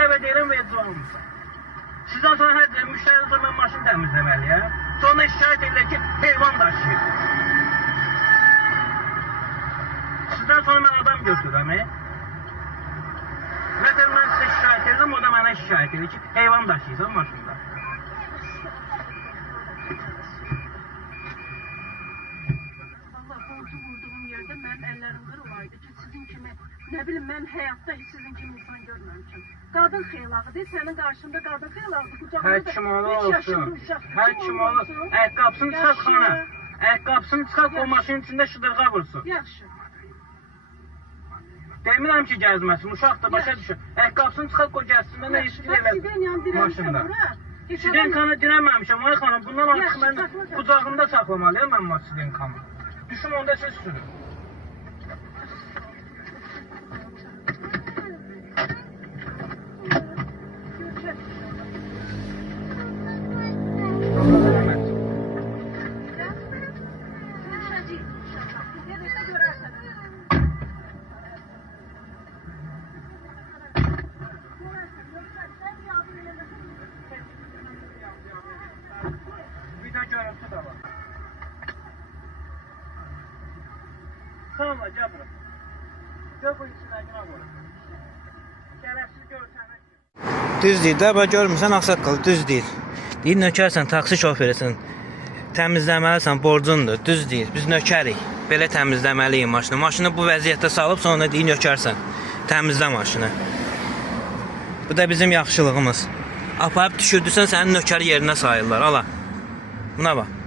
dəvə deyirəm vecə olmuşsa. Sizdən sonra hər deyir, müştəriden sonra mən maşını təmizləməliyəm. Sonra şikayət edirlər ki, heyvan daşıyır. Sizdən sonra mən adam götürürəm. Məsələn, mən sizə şikayət edirəm, o da mənə şikayət edir ki, heyvan daşıyırsan maşında. Ne bileyim ben hayatta hiç sizin gibi insan görmemişim. Kadın xeylağıdır, senin karşında kadın xeylağıdır. Her kim olsun, her kim olsun. Ayakkabısını çıxart xana. Ayakkabısını çıxart, o maşının içində şıdırğa vursun. Yaxşı. Demirəm ki, gəzməsin, uşaq da başa düşür. Ayakkabısını çıxart, o gəzsin, nə istəyir maşında. Sidenkanı dirəməmişəm, ay xanım, bundan artıq mən qucağımda saxlamalıyam mən sidenkanı. Düşün, onda siz sürün. Bir de görüntü de var. Tamam, gel buraya. Gel bu içine koy. Şerefsiz görsene. Düz deyir də, bax görmürsən ağsaqqal, düz deyir. Deyir nökərsən, taksi şoförüsən, təmizləməlisən, borcundur, düz deyir. Biz nökərik, belə təmizləməliyik maşını. Maşını bu vəziyyətdə salıb, sonra deyir nökərsən, təmizlə maşını. Bu da bizim yaxşılığımız. Aparıb düşürdüsən, sənin nökər yerinə sayırlar, ala. Buna bax.